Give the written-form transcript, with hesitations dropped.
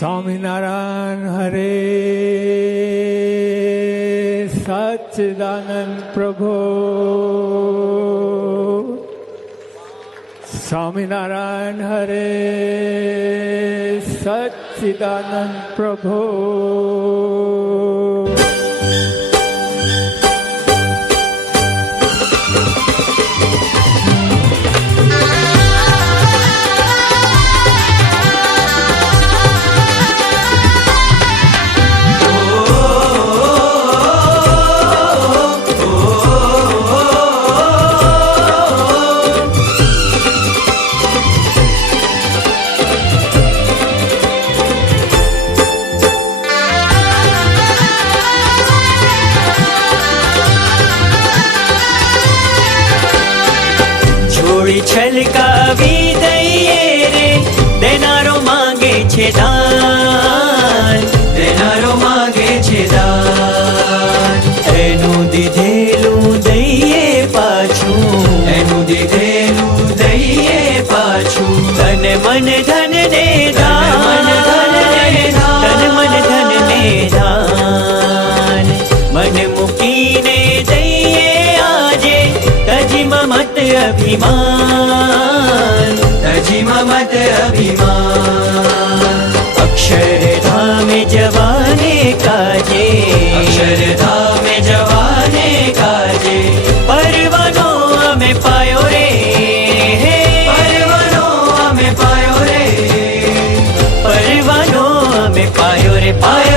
સ્વામિનારાયણ હરે સચ્ચિદાનંદ પ્રભુ. સ્વામિનારાયણ હરે સચ્ચિદાનંદ પ્રભુ. છલકાવી દઈએ રે, દેનારો માંગે છે દાન, દેનારો માંગે છે દાન. એનું દીધેલું દઈએ પાછું, એનું દીધેલું દઈએ પાછું. તન મન ધન ને દાન, તન મન ધન ને દાન. મન મૂકીને દઈએ આજે તજીમાં મત અભિમાન, તજીમાં મત અભિમાન. અક્ષરધામે જવાને કાજે, અક્ષરધામે જવાને કાજે. પરવાનો અમે પાયો રે, પરવાનો અમે પાયો રે, પરવાનો અમે પાયો રે, પાયો.